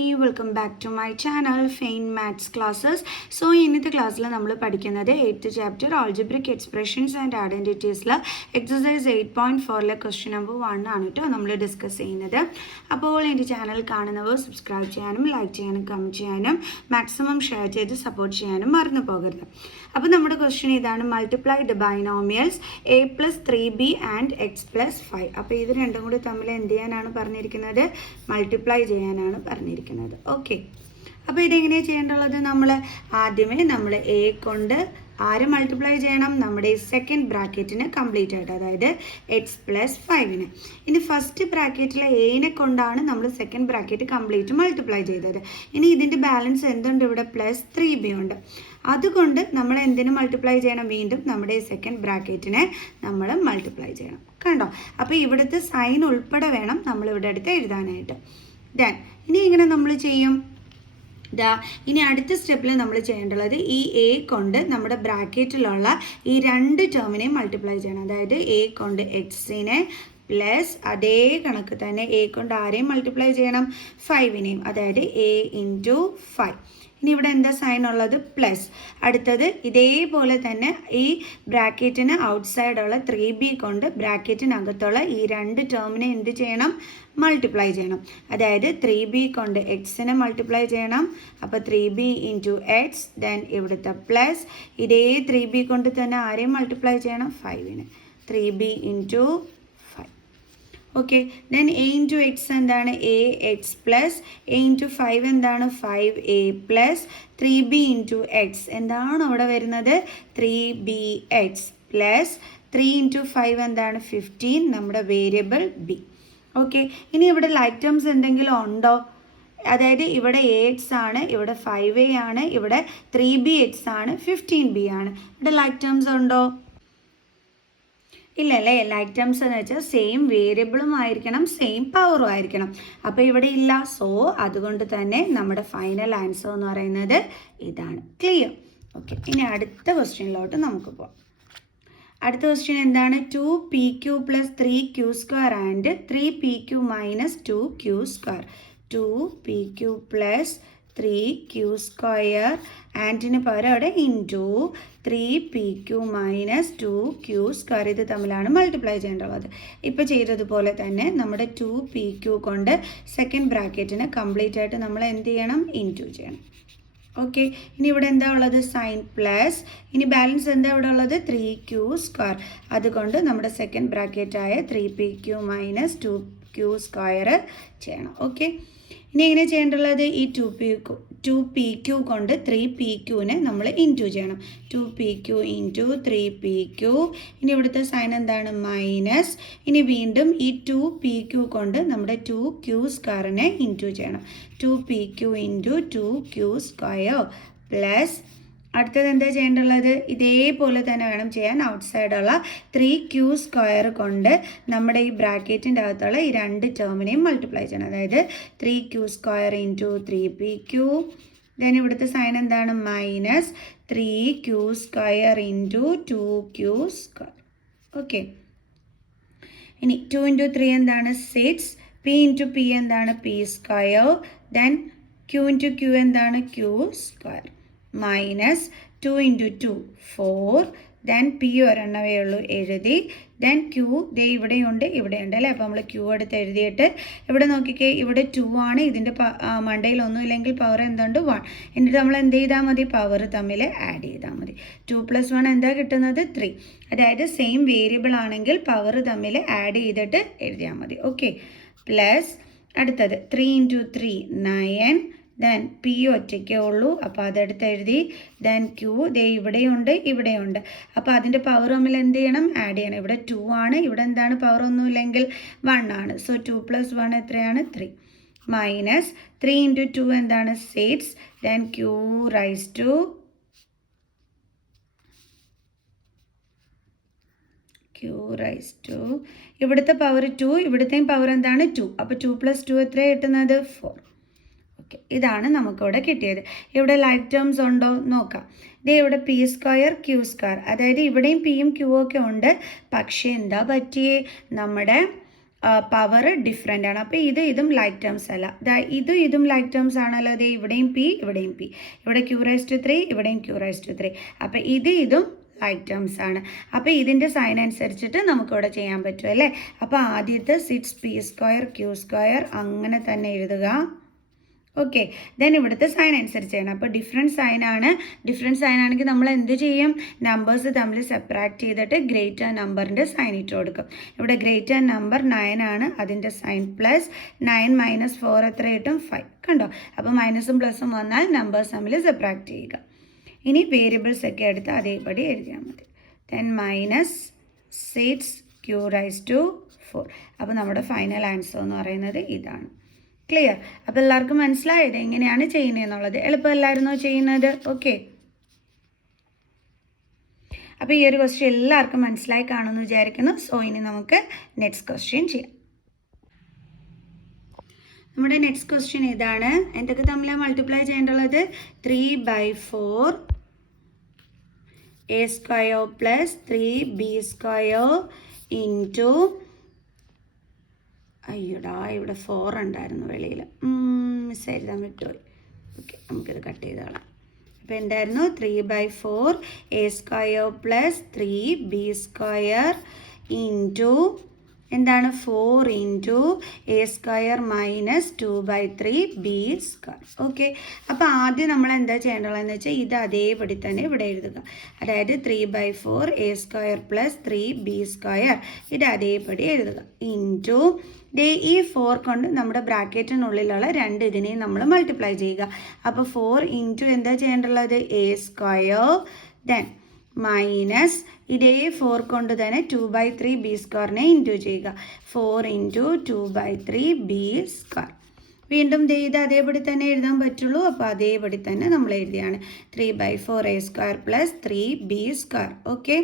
Annie, welcome back to my channel Fain Maths Classes. So ഇന്നത്തെ ക്ലാസ്സിൽ നമ്മൾ പഠിക്കുന്നത് 8th chapter Algebraic Expressions and Identitiesലെ exercise 8.4ലെ question number 1 ആണ് കേട്ടോ നമ്മൾ ഡിസ്കസ് ചെയ്യുന്നത്. അപ്പോൾ എൻ്റെ ചാനൽ കാണുന്നവർ സബ്സ്ക്രൈബ് ചെയ്യാനും ലൈക്ക് ചെയ്യാനും കമൻറ്റ് ചെയ്യാനും മാക്സിമം ഷെയർ ചെയ്ത് സപ്പോർട്ട് ചെയ്യാനും മറന്നു പോകരുത്. അപ്പോൾ നമ്മുടെ ക്വസ്റ്റ്യൻ ഇതാണ്, multiply the binomials a plus 3b and x plus 5. അപ്പോൾ ഇത് രണ്ടും കൂടി തമ്മിൽ എന്ത് ചെയ്യാനാണ് പറഞ്ഞിരിക്കുന്നത്? മൾട്ടിപ്ലൈ ചെയ്യാനാണ് പറഞ്ഞിരിക്കുന്നത്. ഓക്കെ, അപ്പോൾ ഇതെങ്ങനെയാണ് ചെയ്യേണ്ടുള്ളത്? നമ്മൾ ആദ്യമേ നമ്മൾ എ കൊണ്ട് ആര് മൾട്ടിപ്ലൈ ചെയ്യണം? നമ്മുടെ സെക്കൻഡ് ബ്രാക്കറ്റിന് കംപ്ലീറ്റ് ആയിട്ട്, അതായത് എക്സ് പ്ലസ് 5ന്. ഇനി ഫസ്റ്റ് ബ്രാക്കറ്റിലെ എനെ കൊണ്ടാണ് നമ്മൾ സെക്കൻഡ് ബ്രാക്കറ്റ് കംപ്ലീറ്റ് മൾട്ടിപ്ലൈ ചെയ്തത്. ഇനി ഇതിൻ്റെ ബാലൻസ് എന്തുണ്ട്? ഇവിടെ പ്ലസ് 3b ഉണ്ട്. അതുകൊണ്ട് നമ്മൾ എന്തിനു മൾട്ടിപ്ലൈ ചെയ്യണം? വീണ്ടും നമ്മുടെ സെക്കൻഡ് ബ്രാക്കറ്റിനെ നമ്മൾ മൾട്ടിപ്ലൈ ചെയ്യണം. കണ്ടോ? അപ്പോൾ ഇവിടുത്തെ സൈൻ ഉൾപ്പെടെ വേണം നമ്മളിവിടെ അടുത്ത് എഴുതാനായിട്ട്. ദെൻ ഇനി ഇങ്ങനെ നമ്മൾ ചെയ്യും. ഇനി അടുത്ത സ്റ്റെപ്പിൽ നമ്മൾ ചെയ്യേണ്ടുള്ളത് ഈ എ കൊണ്ട് നമ്മുടെ ബ്രാക്കറ്റിലുള്ള ഈ രണ്ട് ടേമിനെയും മൾട്ടിപ്ലൈ ചെയ്യണം. അതായത് എ കൊണ്ട് എക്സിനെ പ്ലസ് അതേ കണക്ക് തന്നെ എ കൊണ്ട് ആരെയും മൾട്ടിപ്ലൈ ചെയ്യണം? 5നെയും. അതായത് എ ഇൻറ്റു 5. ഇനി ഇവിടെ എന്താ സൈൻ ഉള്ളത്? പ്ലസ്. അടുത്തത് ഇതേപോലെ തന്നെ ഈ ബ്രാക്കറ്റിന് ഔട്ട്സൈഡുള്ള 3b കൊണ്ട് ബ്രാക്കറ്റിനകത്തുള്ള ഈ രണ്ട് ടേമിനെ എന്ത് ചെയ്യണം? മൾട്ടിപ്ലൈ ചെയ്യണം. അതായത് 3b കൊണ്ട് എക്സിനെ മൾട്ടിപ്ലൈ ചെയ്യണം. അപ്പോൾ 3b ഇൻറ്റു എക്സ്, ദെൻ ഇവിടുത്തെ പ്ലസ് ഇതേ 3b കൊണ്ട് തന്നെ ആരെയും മൾട്ടിപ്ലൈ ചെയ്യണം? 5ന്. 3b into 5. Okay, then A into X എന്താണ്? A X plus A into 5 എന്താണ്? 5a plus 3b into X എന്താണ് അവിടെ വരുന്നത്? 3bx പ്ലസ് 3 ഇൻറ്റു 5 എന്താണ്? 15, നമ്മുടെ വേരിയബിൾ b. ഓക്കെ, ഇനി ഇവിടെ ലൈക്ക് ടേംസ് എന്തെങ്കിലും ഉണ്ടോ? അതായത് ഇവിടെ ax ആണ്, ഇവിടെ 5a ആണ്, ഇവിടെ 3bx ആണ്, 15b ആണ്. ഇവിടെ ലൈക്ക് ടേംസ് ഉണ്ടോ? ഇല്ലല്ലേ. ലൈക്ക് ടേംസ് എന്ന് വെച്ചാൽ സെയിം വേരിയബിളും ആയിരിക്കണം, സെയിം പവറും ആയിരിക്കണം. അപ്പോൾ ഇവിടെ ഇല്ല. സോ അതുകൊണ്ട് തന്നെ നമ്മുടെ ഫൈനൽ ആൻസർ എന്ന് പറയുന്നത് ഇതാണ്. ക്ലിയർ? ഓക്കെ, ഇനി അടുത്ത ക്വസ്റ്റ്യനിലോട്ട് നമുക്ക് പോകാം. അടുത്ത ക്വസ്റ്റ്യൻ എന്താണ്? 2pq plus 3q² and 3pq minus 2q². 2pq plus 3q² ആൻഡിന് പകരം അവിടെ ഇൻറ്റു 3pq മൈനസ് 2q². ഇത് തമ്മിലാണ് മൾട്ടിപ്ലൈ ചെയ്യേണ്ടത്. ഇപ്പോൾ ചെയ്തതുപോലെ തന്നെ നമ്മുടെ 2pq കൊണ്ട് സെക്കൻഡ് ബ്രാക്കറ്റിന് കംപ്ലീറ്റ് ആയിട്ട് നമ്മൾ എന്ത് ചെയ്യണം? ഇൻറ്റു ചെയ്യണം. ഓക്കെ, ഇനി ഇവിടെ എന്താ ഉള്ളത്? Sign plus. ഇനി ബാലൻസ് എന്താ ഇവിടെ ഉള്ളത്? 3q². അതുകൊണ്ട് നമ്മുടെ സെക്കൻഡ് ബ്രാക്കറ്റായ 3pq മൈനസ് 2q² ചെയ്യണം. ഓക്കെ, ഇനി എങ്ങനെ ചെയ്യേണ്ടുള്ളത്? ഈ 2pq കൊണ്ട് 3pqനെ നമ്മൾ ഇൻറ്റു ചെയ്യണം. 2pq into 3pq. ഇനി ഇവിടുത്തെ സൈൻ എന്താണ്? മൈനസ്. ഇനി വീണ്ടും ഈ 2pq കൊണ്ട് നമ്മുടെ 2q² ഇൻറ്റു ചെയ്യണം. 2pq ഇൻറ്റു 2q² പ്ലസ് അടുത്തത് എന്താ ചെയ്യേണ്ടുള്ളത്? ഇതേപോലെ തന്നെ വേണം ചെയ്യാൻ. ഔട്ട്സൈഡുള്ള 3q² കൊണ്ട് നമ്മുടെ ഈ ബ്രാക്കറ്റിൻ്റെ അകത്തുള്ള ഈ രണ്ട് ടേമിനെയും മൾട്ടിപ്ലൈ ചെയ്യണം. അതായത് 3q² ഇൻറ്റു 3pq. ദെൻ ഇവിടുത്തെ സൈൻ എന്താണ്? Minus 3q² into 2q². Okay, ഇനി 2 ഇൻറ്റു 3 എന്താണ്? 6. p ഇൻറ്റു p എന്താണ്? p². Then q into q എന്താണ്? q². Minus 2 into 2 4. Then p ഒരെണ്ണവേ ഉള്ളൂ എഴുതി. ദെൻ q ദേ ഇവിടെയുണ്ട്, ഇവിടെയുണ്ട് അല്ലേ. അപ്പോൾ നമ്മൾ q എടുത്ത് എഴുതിയിട്ട് ഇവിടെ നോക്കിക്കേ, ഇവിടെ 2 ആണ്. ഇതിൻ്റെ മണ്ടയിൽ ഒന്നുമില്ലെങ്കിൽ പവർ എന്തുണ്ട്? 1. എന്നിട്ട് നമ്മൾ എന്ത് ചെയ്താൽ മതി? പവർ തമ്മിൽ ആഡ് ചെയ്താൽ മതി. 2 + 1 എന്താ കിട്ടുന്നത്? 3. അതായത് സെയിം വേരിയബിൾ ആണെങ്കിൽ പവർ തമ്മിൽ ആഡ് ചെയ്തിട്ട് എഴുതിയാൽ മതി. ഓക്കെ, പ്ലസ് അടുത്തത് 3 ഇൻറ്റു 3 9. ദെൻ p ഒറ്റയ്ക്കേ ഉള്ളൂ, അപ്പോൾ അതെടുത്ത് എഴുതി. ദെൻ q ദേ ഇവിടെയുണ്ട്, ഇവിടെയുണ്ട്. അപ്പോൾ അതിൻ്റെ പവർ തമ്മിൽ എന്ത് ചെയ്യണം? ആഡ് ചെയ്യണം. ഇവിടെ 2 ആണ്, ഇവിടെ എന്താണ്? പവർ ഒന്നുമില്ലെങ്കിൽ 1 ആണ്. സോ 2 + 1 എത്രയാണ്? 3. മൈനസ് 3 ഇൻറ്റു 2 എന്താണ്? 6. ദെൻ q റൈസ് ടു ഇവിടുത്തെ പവർ 2, ഇവിടുത്തെയും പവർ എന്താണ്? 2. അപ്പോൾ 2 + 2 എത്രയാണ് കിട്ടുന്നത്? 4. ഓക്കെ, ഇതാണ് നമുക്കിവിടെ കിട്ടിയത്. ഇവിടെ ലൈക്ക് ടേംസ് ഉണ്ടോ നോക്കാം. ഇത് ഇവിടെ p² q², അതായത് ഇവിടെയും പിയും ക്യൂ ഒക്കെ ഉണ്ട്. പക്ഷേ എന്താ പറ്റിയേ? നമ്മുടെ പവർ ഡിഫറെൻ്റ് ആണ്. അപ്പോൾ ഇതും ലൈക്ക് ടേംസ് അല്ല. ഇതും ലൈക്ക് ടേംസ് ആണല്ലോ. അതെ, ഇവിടെയും പി ഇവിടെയും പി, ഇവിടെ Q⁻3 ഇവിടെയും Q⁻3. അപ്പോൾ ഇതും ലൈക്ക് ടേംസ് ആണ്. അപ്പോൾ ഇതിൻ്റെ സൈൻ അനുസരിച്ചിട്ട് നമുക്കിവിടെ ചെയ്യാൻ പറ്റും അല്ലേ. അപ്പോൾ ആദ്യത്തെ 6p² Q² അങ്ങനെ തന്നെ എഴുതുക. ഓക്കെ, ദെൻ ഇവിടുത്തെ സൈൻ അനുസരിച്ച് ചെയ്യണം. അപ്പോൾ ഡിഫറെൻറ്റ് സൈൻ ആണെങ്കിൽ നമ്മൾ എന്ത് ചെയ്യും? നമ്പേഴ്സ് തമ്മിൽ സെപ്പറേറ്റ് ചെയ്തിട്ട് ഗ്രേറ്റർ നമ്പറിൻ്റെ സൈൻ ഇട്ട് കൊടുക്കും. ഇവിടെ ഗ്രേറ്റർ നമ്പർ 9 ആണ്, അതിൻ്റെ സൈൻ പ്ലസ് 9 - 4 എത്ര കിട്ടും? 5. കണ്ടോ? അപ്പോൾ മൈനസും പ്ലസും വന്നാൽ നമ്പേഴ്സ് തമ്മിൽ സെപ്പറേറ്റ് ചെയ്യുക. ഇനി വേരിയബിൾസ് ഒക്കെ എടുത്ത് അതേപടി എഴുതിയാൽ മതി. 10 - 6 Q⁻4. അപ്പോൾ നമ്മുടെ ഫൈനൽ ആൻസർ എന്ന് പറയുന്നത് ഇതാണ്. ക്ലിയർ? അപ്പോൾ എല്ലാവർക്കും മനസ്സിലായത് എങ്ങനെയാണ് ചെയ്യുന്നതെന്നുള്ളത്? എളുപ്പമല്ലായിരുന്നോ ചെയ്യുന്നത്? ഓക്കെ, അപ്പോൾ ഈ ഒരു ക്വസ്റ്റ്യൻ എല്ലാവർക്കും മനസ്സിലായി കാണുമെന്ന് വിചാരിക്കുന്നു. സോ ഇനി നമുക്ക് നെക്സ്റ്റ് ക്വസ്റ്റ്യൻ ചെയ്യാം. നമ്മുടെ നെക്സ്റ്റ് ക്വസ്റ്റ്യൻ ഇതാണ്. എന്തൊക്കെ തമ്മിലാണ് മൾട്ടിപ്ലൈ ചെയ്യേണ്ടുള്ളത്? 3/4 a² + 3b² ഇൻറ്റു, അയ്യോടാ ഇവിടെ 4 ഉണ്ടായിരുന്നു വെളിയിൽ, മിസ് എഴുതാൻ വിട്ടുപോയി. ഓക്കെ, നമുക്കിത് കട്ട് ചെയ്ത് കളയാം. അപ്പോൾ എന്തായിരുന്നു? 3/4 a² + 3b² ഇൻറ്റു എന്താണ്? 4 ഇൻറ്റു a² - 2/3b². ഓക്കെ, അപ്പോൾ ആദ്യം നമ്മൾ എന്താ ചെയ്യേണ്ടതെന്ന് വെച്ചാൽ ഇത് അതേപടി തന്നെ ഇവിടെ എഴുതുക. അതായത് 3/4 a² + 3b², ഇത് അതേപടി എഴുതുക. ഇൻറ്റു ഈ 4 കൊണ്ട് നമ്മുടെ ബ്രാക്കറ്റിനുള്ളിലുള്ള രണ്ട് ഇതിനെയും നമ്മൾ മൾട്ടിപ്ലൈ ചെയ്യുക. അപ്പോൾ 4 ഇൻറ്റു എന്താ ചെയ്യേണ്ടുള്ളത്? a², ദെൻ മൈനസ് ഇതേ 4 കൊണ്ട് തന്നെ 2/3b² ഇൻറ്റു ചെയ്യുക. 4 ഇൻറ്റു 2/3b². വീണ്ടും ഇത് അതേപടി തന്നെ എഴുതാൻ പറ്റുള്ളൂ. അപ്പോൾ അതേപടി തന്നെ നമ്മൾ എഴുതിയാണ് 3/4 a² + 3b². Okay,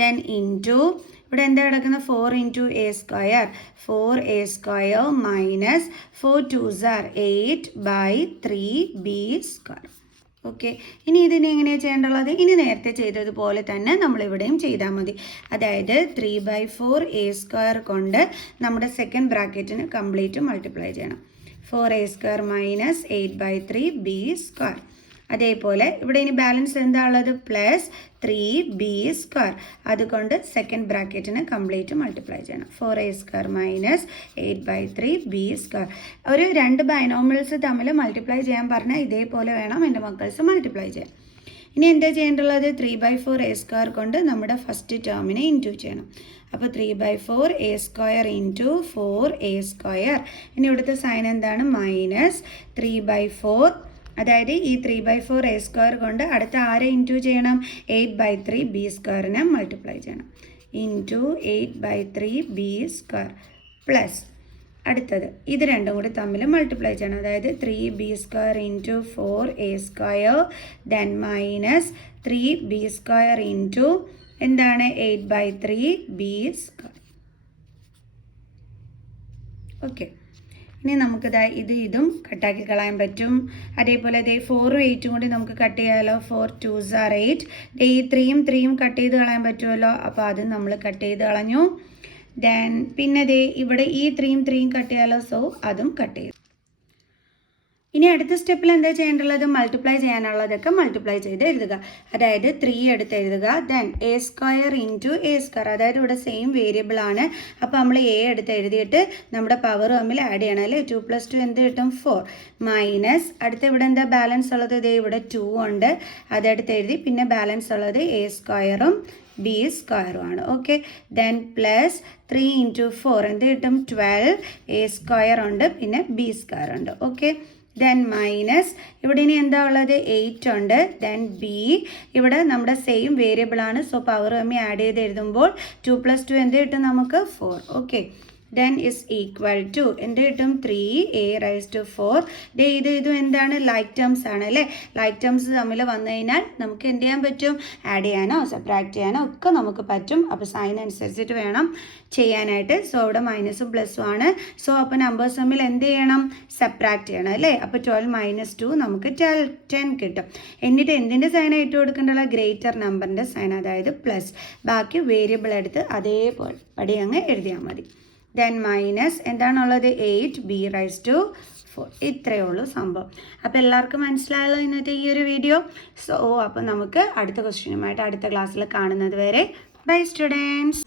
then into ഇവിടെ എന്താ കിടക്കുന്നത്? 4 into a², 4a² minus 4 2s are 8/3b². Okay, ഇനി ഇതിനെ എങ്ങനെയാണ് ചെയ്യേണ്ടുള്ളത്? ഇനി നേരത്തെ ചെയ്തതുപോലെ തന്നെ നമ്മളിവിടെയും ചെയ്താൽ മതി. അതായത് 3/4 a² കൊണ്ട് നമ്മുടെ സെക്കൻഡ് ബ്രാക്കറ്റിന് കംപ്ലീറ്റ് മൾട്ടിപ്ലൈ ചെയ്യണം. 4a² minus 8/3b². അതേപോലെ ഇവിടെ ഇനി ബാലൻസ് എന്താ ഉള്ളത്? Plus 3b². അതുകൊണ്ട് സെക്കൻഡ് ബ്രാക്കറ്റിന് കംപ്ലീറ്റ് മൾട്ടിപ്ലൈ ചെയ്യണം. 4a² minus 8/3b². ഒരു രണ്ട് ബൈനോമിയൽസ് തമ്മിൽ മൾട്ടിപ്ലൈ ചെയ്യാൻ പറഞ്ഞാൽ ഇതേപോലെ വേണം എൻ്റെ മക്കൾസ് മൾട്ടിപ്ലൈ ചെയ്യാൻ. ഇനി എന്താ ചെയ്യേണ്ടുള്ളത്? 3/4 a² കൊണ്ട് നമ്മുടെ ഫസ്റ്റ് ടേമിനെ ഇൻറ്റു ചെയ്യണം. അപ്പോൾ 3/4 a² ഇൻറ്റു 4a². ഇനി ഇവിടുത്തെ സൈൻ എന്താണ്? മൈനസ് 3/4. അതായത് ഈ 3/4 a² കൊണ്ട് അടുത്ത ആരെ ഇൻറ്റു ചെയ്യണം? 8/3b² മൾട്ടിപ്ലൈ ചെയ്യണം. ഇൻറ്റു 8/3b² പ്ലസ് അടുത്തത് ഇത് രണ്ടും കൂടി തമ്മിൽ മൾട്ടിപ്ലൈ ചെയ്യണം. അതായത് 3b² into 4a², then minus 3b² into എന്താണ്? 8/3b². ഓക്കെ, ഇനി നമുക്കിതാ ഇതും കട്ടാക്കി കളയാൻ പറ്റും. അതേപോലെ 4ഉം 8ഉം കൂടി നമുക്ക് കട്ട് ചെയ്യാമല്ലോ. 4 2s are 8. ഈ 3ഉം കട്ട് ചെയ്ത് കളയാൻ പറ്റുമല്ലോ. അപ്പോൾ അതും നമ്മൾ കട്ട് ചെയ്ത് കളഞ്ഞു. ദെൻ പിന്നെ ഇവിടെ ഈ 3ഉം കട്ട് ചെയ്യാമല്ലോ. സോ അതും കട്ട് ചെയ്തു. ഇനി അടുത്ത സ്റ്റെപ്പിൽ എന്താ ചെയ്യേണ്ടുള്ളത്? മൾട്ടിപ്ലൈ ചെയ്യാനുള്ളതൊക്കെ മൾട്ടിപ്ലൈ ചെയ്ത് എഴുതുക. അതായത് 3 എടുത്ത് എഴുതുക. Then a² into a². അതായത് ഇവിടെ സെയിം വേരിയബിൾ ആണ്. അപ്പോൾ നമ്മൾ a എടുത്ത് എഴുതിയിട്ട് നമ്മുടെ പവർ തമ്മിൽ ആഡ് ചെയ്യണം അല്ലേ. 2 + 2 എന്ത് കിട്ടും? 4. മൈനസ് അടുത്ത ഇവിടെ എന്താ ബാലൻസ് ഉള്ളത്? ഇവിടെ 2 ഉണ്ട്, അതെടുത്ത് എഴുതി. പിന്നെ ബാലൻസ് ഉള്ളത് a²ഉം b² ആണ്. ഓക്കെ, ദെൻ പ്ലസ് 3 ഇൻറ്റു 4 എന്ത് കിട്ടും? 12. a² ഉണ്ട്, പിന്നെ b² ഉണ്ട്. ഓക്കെ, ദെൻ മൈനസ് ഇവിടെ ഇനി എന്താ ഉള്ളത്? 8 ഉണ്ട്. ദെൻ ബി ഇവിടെ നമ്മുടെ സെയിം വേരിയബിൾ ആണ്. സോ പവർ തമ്മിൽ ആഡ് ചെയ്ത് എഴുതുമ്പോൾ 2 + 2 എന്ത് കിട്ടും നമുക്ക്? 4. Okay, then is equal to എന്ത് കിട്ടും 3a⁴. ഇതും എന്താണ് ലൈക്ക് ടേംസ് ആണ് അല്ലേ. ലൈക്ക് ടേംസ് തമ്മിൽ വന്നു കഴിഞ്ഞാൽ നമുക്ക് എന്ത് ചെയ്യാൻ പറ്റും, ആഡ് ചെയ്യാനോ സബ്ട്രാക്ട് ചെയ്യാനോ ഒക്കെ നമുക്ക് പറ്റും. അപ്പോൾ സൈൻ അനുസരിച്ചിട്ട് വേണം ചെയ്യാനായിട്ട്. സോ ഇവിടെ മൈനസും പ്ലസും ആണ്. സോ അപ്പോൾ നമ്പേഴ്സ് തമ്മിൽ എന്ത് ചെയ്യണം, സബ്ട്രാക്ട് ചെയ്യണം അല്ലേ. അപ്പോൾ 12 - 2 നമുക്ക് 10 കിട്ടും. എന്നിട്ട് എന്തിൻ്റെ സൈൻ ഇട്ട് കൊടുക്കേണ്ടത്, ഗ്രേറ്റർ നമ്പറിൻ്റെ സൈൻ, അതായത് പ്ലസ്. ബാക്കി വേരിയബിൾ എടുത്ത് അതേപോലെ പടി അങ്ങ് എഴുതിയാൽ മതി. ദെൻ മൈനസ് എന്താണുള്ളത് 8b⁴. ഇത്രയേ ഉള്ളൂ സംഭവം. അപ്പോൾ എല്ലാവർക്കും മനസ്സിലായല്ലോ ഇന്നത്തെ ഈ ഒരു വീഡിയോ. സോ അപ്പോൾ നമുക്ക് അടുത്ത ക്വസ്റ്റ്യനുമായിട്ട് അടുത്ത ക്ലാസ്സിൽ കാണുന്നത് വരെ ബൈ സ്റ്റുഡൻസ്.